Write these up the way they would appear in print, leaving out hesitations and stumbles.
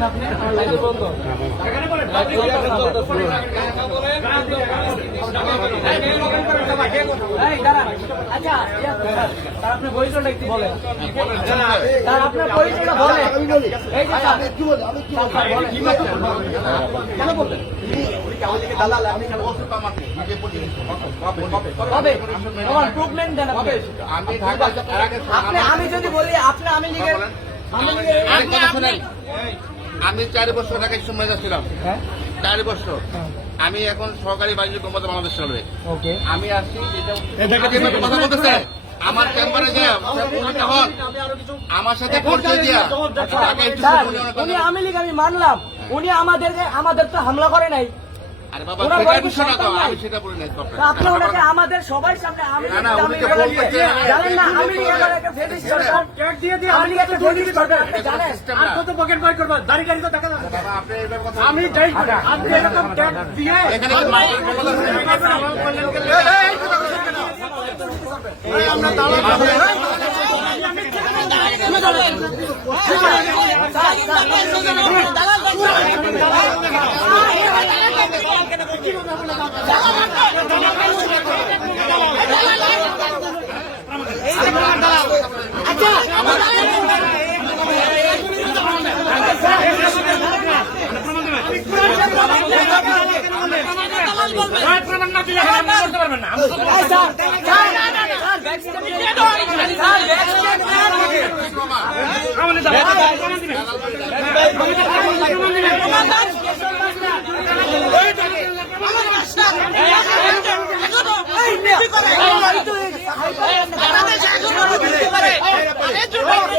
বলেন আপনি আচ্ছা আপনার পরিচয়টা একটু বলেন, আপনার পরিচয়টা বলেন। এই যে কেন বললেন আমি যদি বলি আপনি আমি লিখে আমি 4 বছর আগে সময় যাচ্ছিলাম, 4 বছর। আমি এখন সরকারি বাণিজ্য কর্মকর্তা বাংলাদেশ রেলওয়ে। আমি আসছি কথা বলতেছে আমার চেম্বারে যে আমার সাথে পরিচয় দিয়া উনি আমি লিখে আমি মানলাম উনি আমাদের তো হামলা করে নাই। আরে বাবা সেটা বিষয় না, আমি সেটা বলি নাই। আপনি ওনাকে আমাদের সবাই সামনে আমি জানেন না আমি ফেসিস্ট সরকার ট্যাগ দিয়ে দিয়ে আমি লিখে ফেসিস্ট সরকার জানেন আর কত পকেট বয় করব দাড়ি গাড়ি তো টাকা না বাবা আপনি এর কথা আমি যাই আপনি এরকম ট্যাগ দিয়ে এখানে আমরা দাঁড়া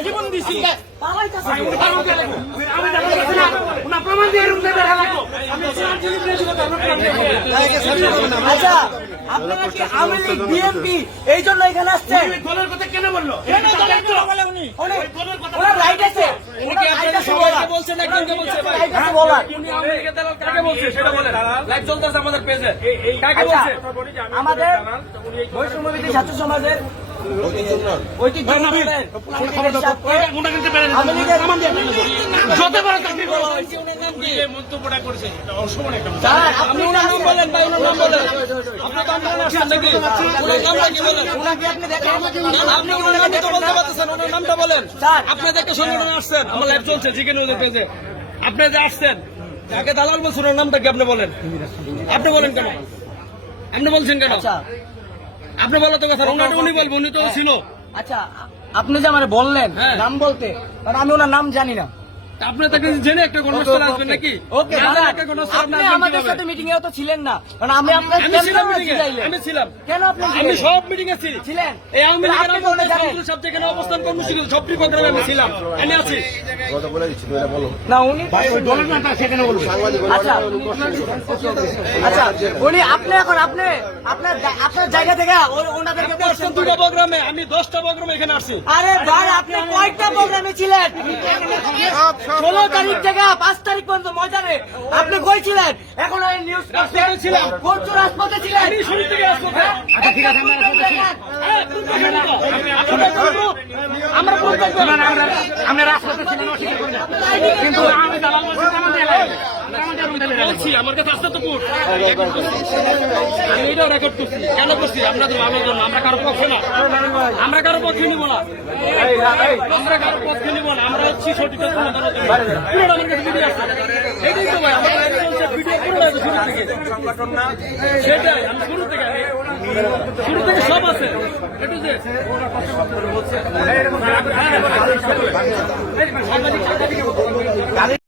জীবন দিছি আচ্ছা আপনি বিএনপি এই জন্য এখানে আসছেন। দলের কথা কেন বললো? ওনার রাইট আছে, আমাদের বৈষম্যবিরোধী ছাত্র সমাজের মন্তব্যটা করেছে আপনি ওনার নাম বলেন ভাই, ওনার নাম বলেন। নামটা বলেন আপনাদেরকে সংগঠনে আসছেন, আমার লাইভ চলছে জিকে নিউজের পেজে। আপনি যে আসছেন তাকে দালাল বলছেন, ওনার নামটা কি আপনি বলেন? আপনি বলেন কেন? আপনি বলছেন কেন? আপনি বলো তো কথা, উনি বলবো, উনি তো ছিল। আচ্ছা আপনি যে আমার বললেন নাম বলতে, কারণ আমি ওনার নাম জানি না। আপনি তাকে জেনে একটা গণস্থলে আসবেন নাকি? ওকে আপনি আমাদের সাথে মিটিং এও তো ছিলেন না, কারণ আমি আপনার আমি ছিলাম। কেন আপনি? আমি সব মিটিং এ ছিলেন। এই আওয়ামী লীগের সব জায়গায় অবস্থান কর্মসূচি সব প্রোগ্রামে আমি ছিলাম, আমি আছি। কথা বলে দিচ্ছি বলো না, উনি দলের নামটা সেখানে বলবেন। আচ্ছা আচ্ছা উনি আপনি এখন আপনি আপনার জায়গা থেকে ওনাদেরকে বলছেন 2টা প্রোগ্রামে, আমি 10টা প্রোগ্রামে এখানে আসছি। আরে ভাই আপনি কয়টা প্রোগ্রামে ছিলেন? 16 তারিখ থেকে 5 তারিখ পর্যন্ত ময়দানে আপনি কই ছিলেন? এখন এই নিউজ ছিলেন, কোর্ট রাজপথে ছিলেন। আমি শুরু থেকে রাজপথে। আচ্ছা ঠিক আছে, আমরা রাজপথে ছিলেন কিন্তু আমি দালাল বলছি আমার কাছে আসতে তো কোর্ট, আমি এইটাও রেকর্ড করছি। কেন করছি? আপনাদের ভালোর জন্য। আমরা কারো পক্ষে না, আমরা কারো পক্ষে নিব না, আমরা কারো পক্ষে নিব না। আমরা হচ্ছি সঠিক পুরোটা আমার কাছে ভিডিও আছে, এটাই তো ভাই আমার ভিডিও পুরো আছে শুরু থেকে। সেটাই আমি শুরু থেকে সব আছে একটু যে